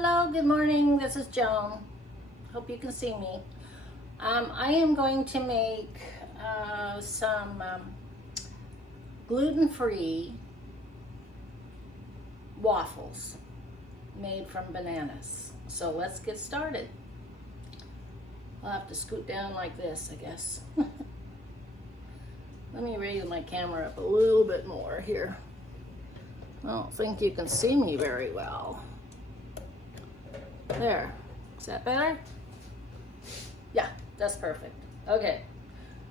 Hello, good morning. This is Joan. Hope you can see me. I am going to make some gluten-free waffles made from bananas. So let's get started. I'll have to scoot down like this, I guess. Let me raise my camera up a little bit more here. I don't think you can see me very well. There. Is that better? Yeah, that's perfect. Okay.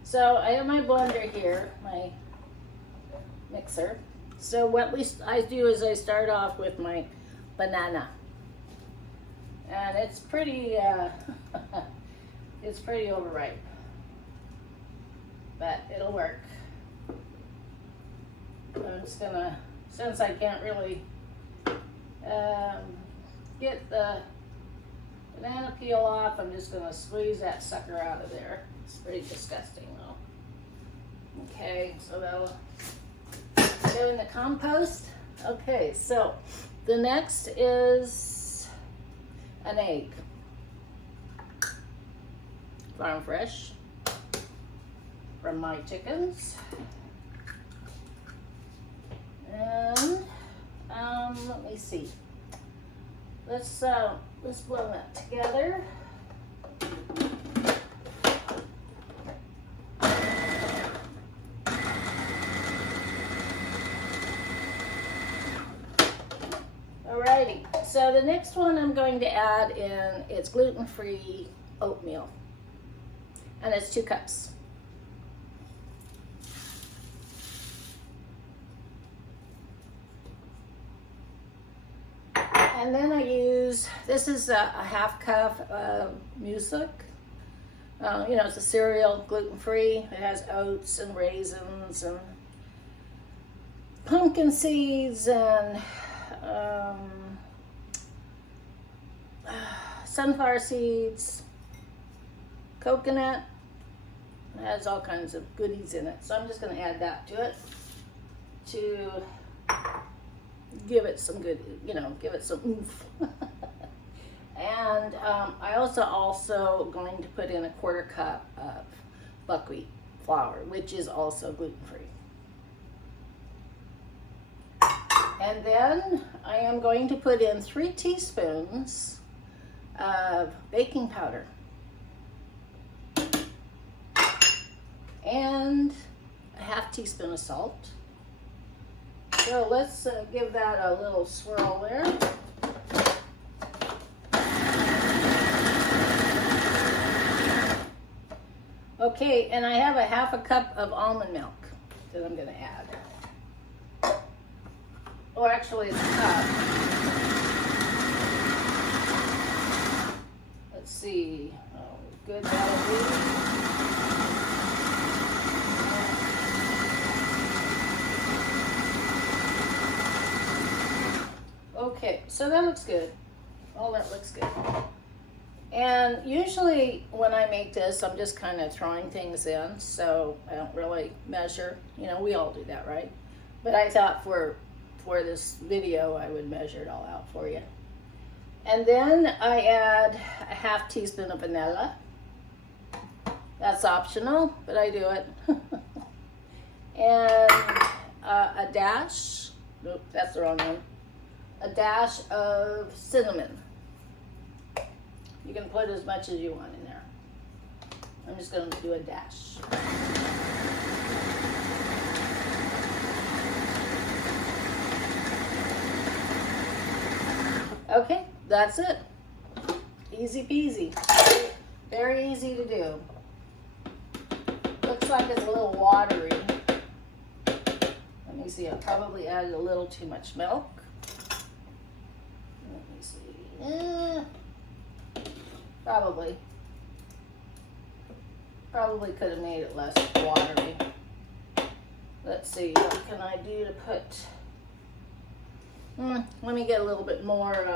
So I have my blender here, my mixer. So what I do is I start off with my banana. And it's pretty it's pretty overripe. But it'll work. I'm just gonna, since I can't really get the banana peel off, I'm just gonna squeeze that sucker out of there. It's pretty disgusting though. Okay, so that'll go in the compost. Okay, so the next is an egg. Farm fresh from my chickens. And let me see. Let's blow that together. Alrighty. So the next one I'm going to add in, it's gluten-free oatmeal, and it's 2 cups. And then I use, this is a 1/2 cup of muesli. You know, it's a cereal, gluten-free. It has oats and raisins and pumpkin seeds and sunflower seeds, coconut. It has all kinds of goodies in it. So I'm just going to add that to it to give it some good, you know, give it some oomph. And I also going to put in a 1/4 cup of buckwheat flour, which is also gluten-free. And then I am going to put in 3 teaspoons of baking powder and a 1/2 teaspoon of salt. So let's give that a little swirl there. Okay, and I have a 1/2 cup of almond milk that I'm going to add. Or actually it's a cup. Let's see how good that'll be. Okay, so that looks good. All that looks good. And usually when I make this, I'm just kind of throwing things in, so I don't really measure. You know, we all do that, right? But I thought for this video, I would measure it all out for you. And then I add a 1/2 teaspoon of vanilla. That's optional, but I do it. And a dash, nope, that's the wrong one. A dash of cinnamon. You can put as much as you want in there. I'm just going to do a dash. Okay, that's it. Easy peasy. Very easy to do. Looks like it's a little watery. Let me see, I probably added a little too much milk. Let me see. Probably could have made it less watery. Let's see, what can I do to put, let me get a little bit more,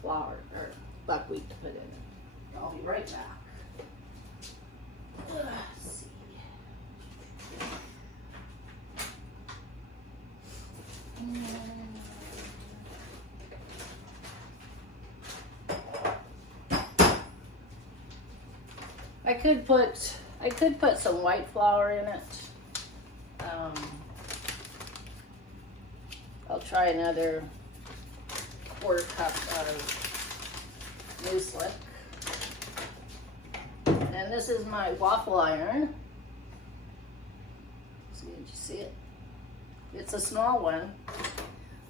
flour or buckwheat to put in it. I'll be right back. Let's see. I could put some white flour in it. I'll try another quarter cup of muesli. And this is my waffle iron. So did you see it? It's a small one,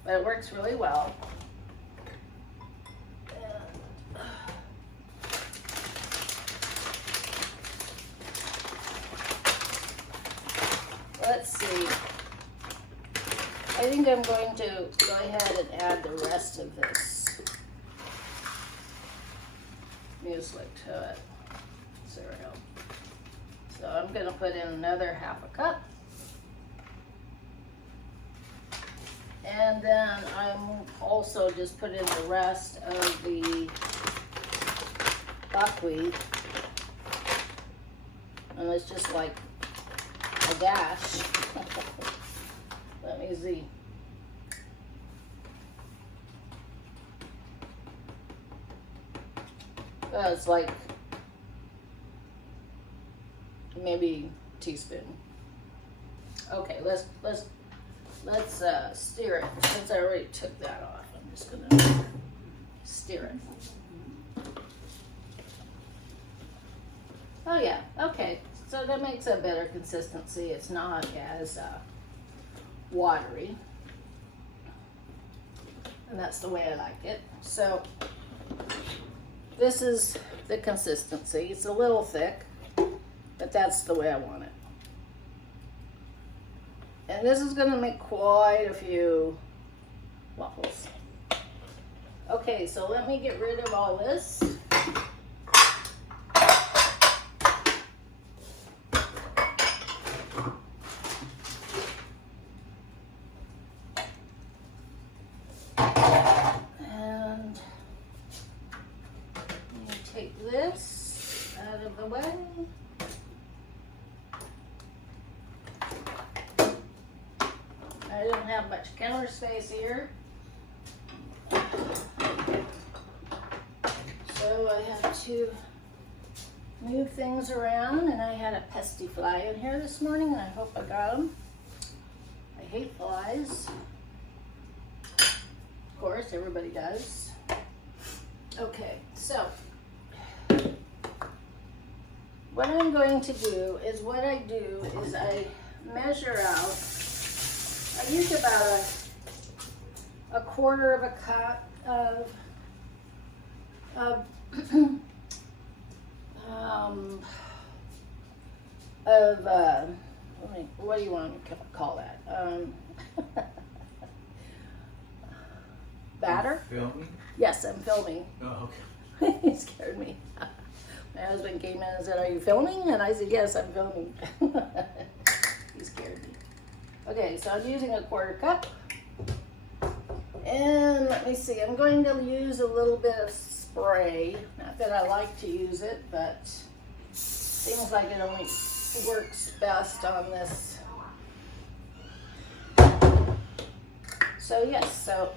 but it works really well. And let's see. I think I'm going to go ahead and add the rest of this muesli to it. Cereal. So I'm going to put in another half a cup. And then I'm also just put in the rest of the buckwheat. And it's just like a dash. Let me see. It's like maybe a teaspoon. Okay, let's stir it. Since I already took that off, I'm just gonna stir it. Oh yeah, okay. So that makes a better consistency. It's not as watery, and that's the way I like it. So this is the consistency. It's a little thick, but that's the way I want it. And this is going to make quite a few waffles. Okay, so let me get rid of all this. And let me take this out of the way. I don't have much counter space here, so I have to move things around, and I had a pesky fly in here this morning, and I hope I got them. I hate flies. Of course, everybody does. Okay, so what I'm going to do is I measure out. I use about a quarter of a cup of what do you want to call that? Batter? Filming? Yes, I'm filming. Oh, okay. He scared me. My husband came in and said, "Are you filming?" And I said, "Yes, I'm filming." He scared me. Okay, so I'm using a quarter cup. And let me see, I'm going to use a little bit of spray. Not that I like to use it, but seems like it only works best on this. So yes, so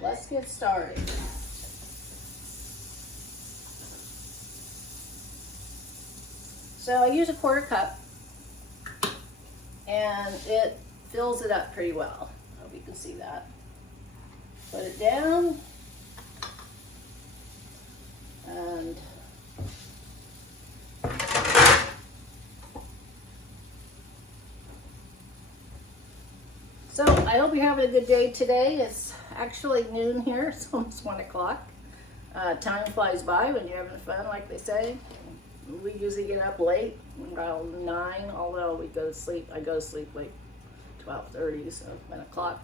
let's get started. So I use a quarter cup, and it fills it up pretty well. I hope you can see that. Put it down, and so I hope you're having a good day today. It's actually noon here. It's almost 1 o'clock. Time flies by when you're having fun, like they say. We usually get up late, around 9, although we go to sleep. I go to sleep like 12:30, so 1 o'clock.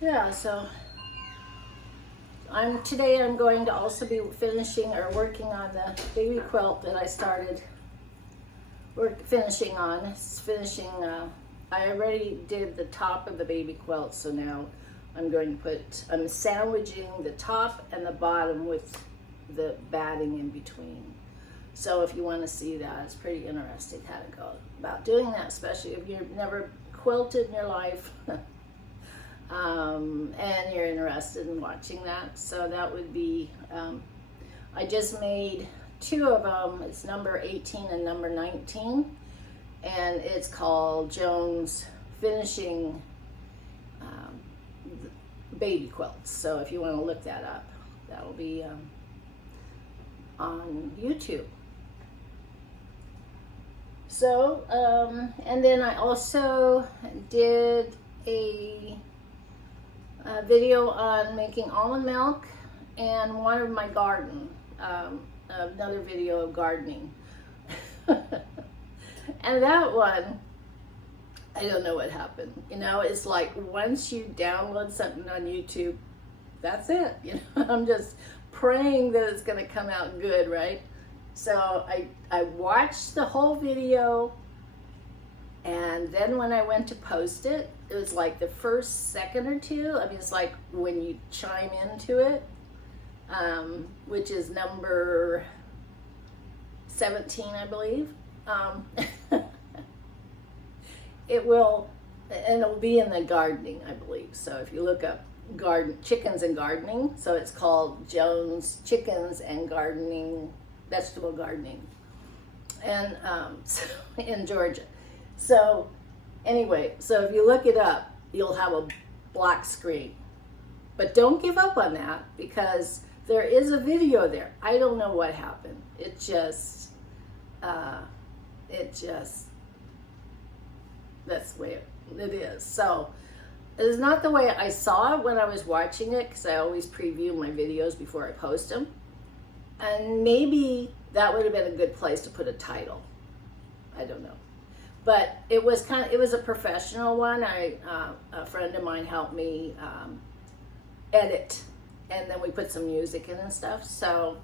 Yeah, so today I'm going to also be finishing or working on the baby quilt that I started finishing on. It's finishing, I already did the top of the baby quilt, so now I'm sandwiching the top and the bottom with the batting in between. So if you want to see that, it's pretty interesting how to go about doing that, especially if you've never quilted in your life. and you're interested in watching that. So that would be, I just made 2 of them. It's number 18 and number 19. And it's called Joan's Finishing Baby Quilts. So if you want to look that up, that will be on YouTube. So, and then I also did a video on making almond milk and watered my garden, another video of gardening. And that one, I don't know what happened. You know, it's like once you download something on YouTube, that's it. You know, I'm just praying that it's going to come out good, right? So I watched the whole video, and then when I went to post it, it was like the first second or two. I mean, it's like when you chime into it, which is number 17, I believe. It will, and it'll be in the gardening, I believe. So if you look up chickens and gardening, so it's called Joan's Chickens and Gardening, Vegetable Gardening, and so, in Georgia. So anyway, so if you look it up, you'll have a black screen. But don't give up on that, because there is a video there. I don't know what happened. It just that's the way it is. So it is not the way I saw it when I was watching it, because I always preview my videos before I post them. And maybe that would have been a good place to put a title. I don't know. But it was a professional one. A friend of mine helped me edit, and then we put some music in and stuff. So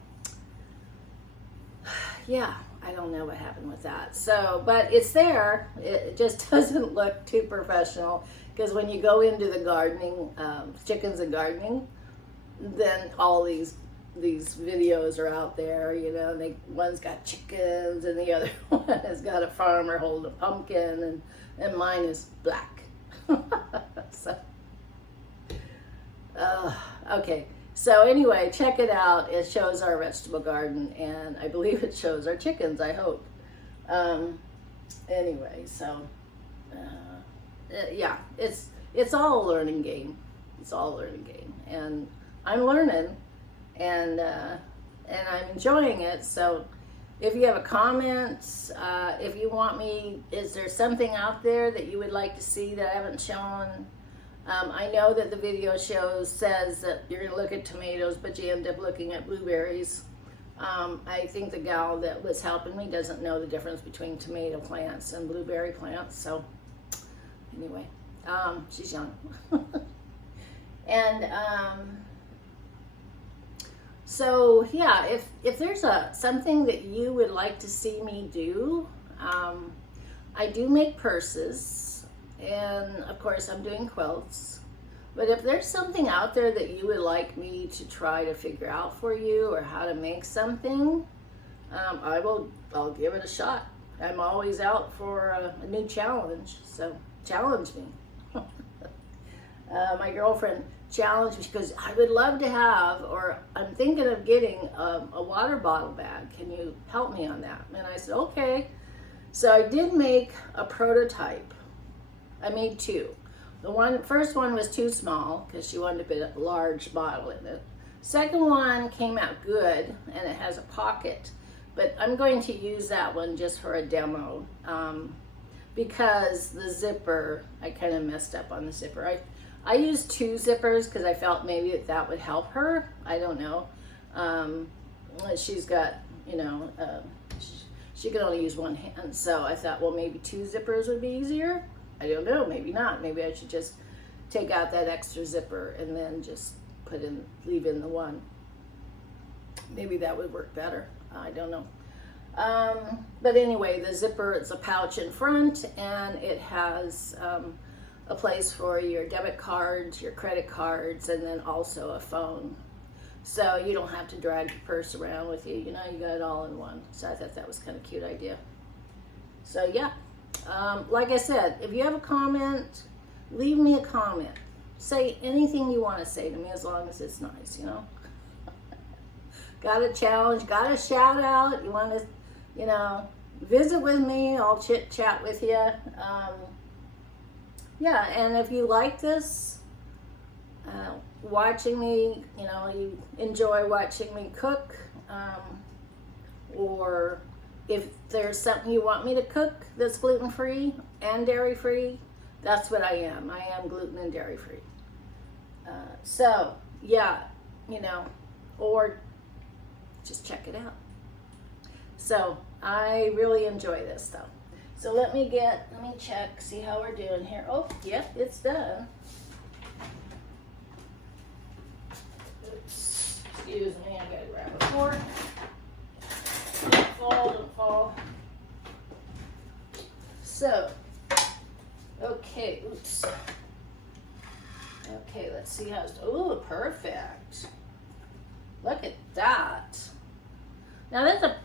yeah, I don't know what happened with that. So, but it's there. It just doesn't look too professional, because when you go into the gardening, chickens and gardening, then all these videos are out there, you know, and one's got chickens and the other one has got a farmer holding a pumpkin, and mine is black. So, okay. So anyway, check it out. It shows our vegetable garden, and I believe it shows our chickens, I hope. Anyway, so, yeah, it's all a learning game. It's all a learning game, and I'm learning, and I'm enjoying it. So if you have a comment, if you want me, is there something out there that you would like to see that I haven't shown? I know that the video says that you're going to look at tomatoes, but you end up looking at blueberries. I think the gal that was helping me doesn't know the difference between tomato plants and blueberry plants. So anyway, she's young. And so yeah, if there's something that you would like to see me do, I do make purses. And of course I'm doing quilts, but if there's something out there that you would like me to try to figure out for you, or how to make something, I'll give it a shot. I'm always out for a new challenge, so challenge me. My girlfriend challenged me, because I would love to have, or I'm thinking of getting a water bottle bag. Can you help me on that? And I said, okay. So I did make a prototype. I made 2. The first one was too small, because she wanted to put a large bottle in it. Second one came out good, and it has a pocket, but I'm going to use that one just for a demo, because the zipper, I kind of messed up on the zipper. I used 2 zippers because I felt maybe that would help her. I don't know. She's got, you know, she can only use one hand, so I thought, well, maybe 2 zippers would be easier. I don't know, maybe not. Maybe I should just take out that extra zipper and then just leave in the one. Maybe that would work better. I don't know. But anyway, the zipper, it's a pouch in front, and it has a place for your debit cards, your credit cards, and then also a phone. So you don't have to drag your purse around with you. You know, you got it all in one. So I thought that was kind of a cute idea. So yeah. Like I said, if you have a comment, leave me a comment. say anything you want to say to me as long as it's nice, you know. Got a challenge, got a shout out, you want to, you know, visit with me, I'll chit chat with you. Yeah, and if you like this, watching me, you know, you enjoy watching me cook, or if there's something you want me to cook that's gluten-free and dairy-free, that's what I am. I am gluten and dairy-free. So, yeah, you know, or just check it out. So, I really enjoy this though. So let me check, see how we're doing here. Oh, yep, it's done. Oops, excuse me, I gotta grab a fork. Don't fall. So, okay, oops. Okay, let's see how it's, oh, perfect. Look at that. Now that's a,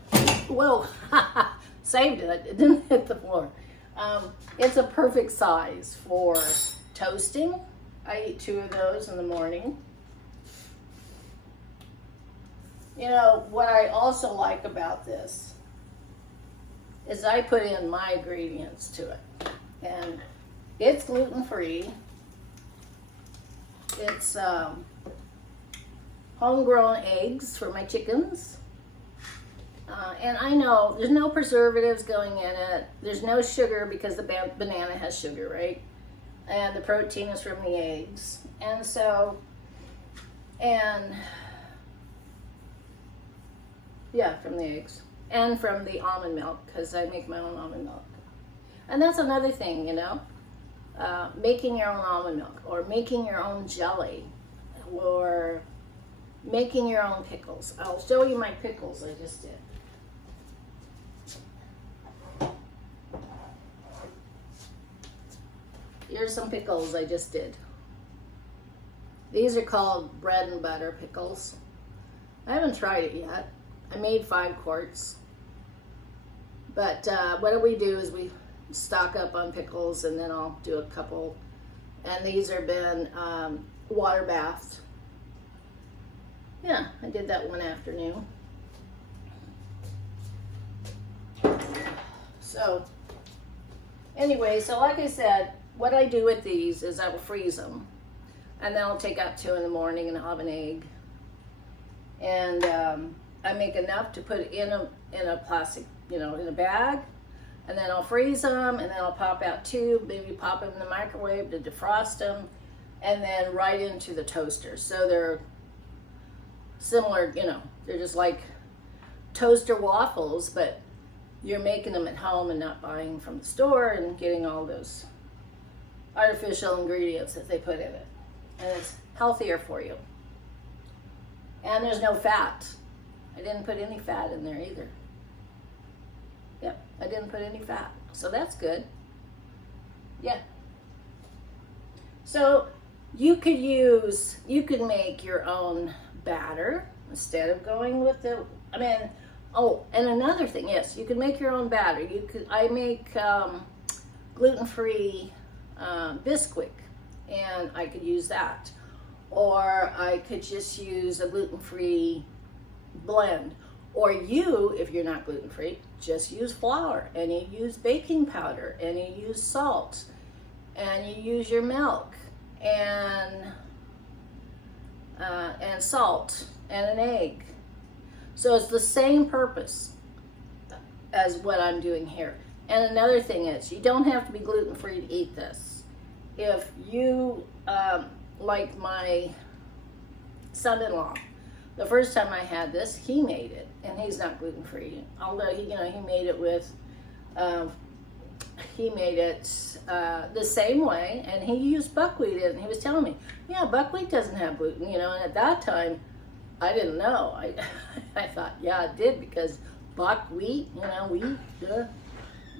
whoa, saved it. It didn't hit the floor. It's a perfect size for toasting. I eat 2 of those in the morning. You know, what I also like about this is I put in my ingredients to it. And it's gluten-free. It's homegrown eggs for my chickens. And I know there's no preservatives going in it. There's no sugar because the banana has sugar, right? And the protein is from the eggs. And so, yeah, from the eggs. And from the almond milk, because I make my own almond milk. And that's another thing, you know, making your own almond milk, or making your own jelly, or making your own pickles. I'll show you my pickles I just did. Here's some pickles I just did. These are called bread and butter pickles. I haven't tried it yet. I made 5 quarts. But what we do is we stock up on pickles, and then I'll do a couple. And these have been water bathed. Yeah, I did that one afternoon. So, anyway, so like I said, what I do with these is I will freeze them. And then I'll take out 2 in the morning and I'll have an egg. And I make enough to put in a plastic, you know, in a bag. And then I'll freeze them, and then I'll pop out 2, maybe pop them in the microwave to defrost them, and then right into the toaster. So they're similar, you know, they're just like toaster waffles, but you're making them at home and not buying from the store and getting all those artificial ingredients that they put in it. And it's healthier for you. And there's no fat. I didn't put any fat in there either. Yep, I didn't put any fat. So that's good. Yeah. So you could make your own batter instead of going with the, oh, and another thing, yes, you can make your own batter. I make gluten-free Bisquick, and I could use that. Or I could just use a gluten-free blend. Or if you're not gluten-free, just use flour, and you use baking powder, and you use salt, and you use your milk, and salt, and an egg. So it's the same purpose as what I'm doing here. And another thing is, you don't have to be gluten-free to eat this. If you, like my son-in-law, the first time I had this, he made it, and he's not gluten-free. Although he made it with, the same way, and he used buckwheat in it. And he was telling me, yeah, buckwheat doesn't have gluten, And at that time, I didn't know. I thought, yeah, it did, because buckwheat, wheat,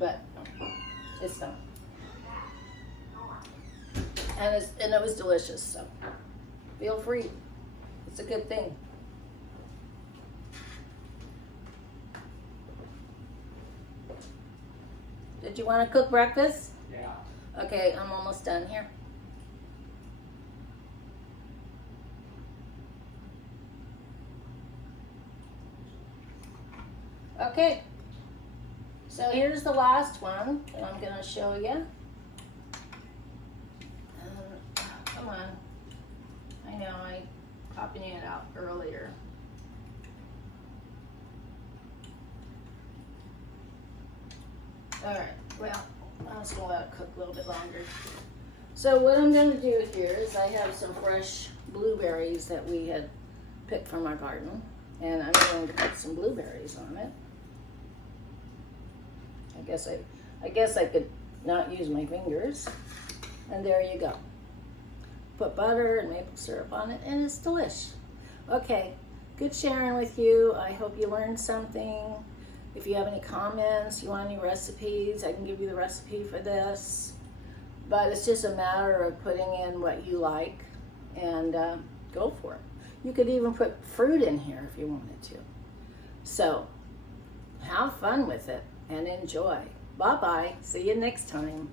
but it's not. And it was delicious. So feel free. It's a good thing. Did you want to cook breakfast? Yeah. Okay, I'm almost done here. Okay, so here's the last one that I'm going to show you. Come on. I know I popping it out earlier. All right, well, I'm just going to let it cook a little bit longer. So what I'm going to do here is I have some fresh blueberries that we had picked from our garden, and I'm going to put some blueberries on it. I guess I could not use my fingers. And there you go. Put butter and maple syrup on it, and it's delish. Okay, good sharing with you. I hope you learned something. If you have any comments, you want any recipes, I can give you the recipe for this. But it's just a matter of putting in what you like and go for it. You could even put fruit in here if you wanted to. So have fun with it and enjoy. Bye-bye. See you next time.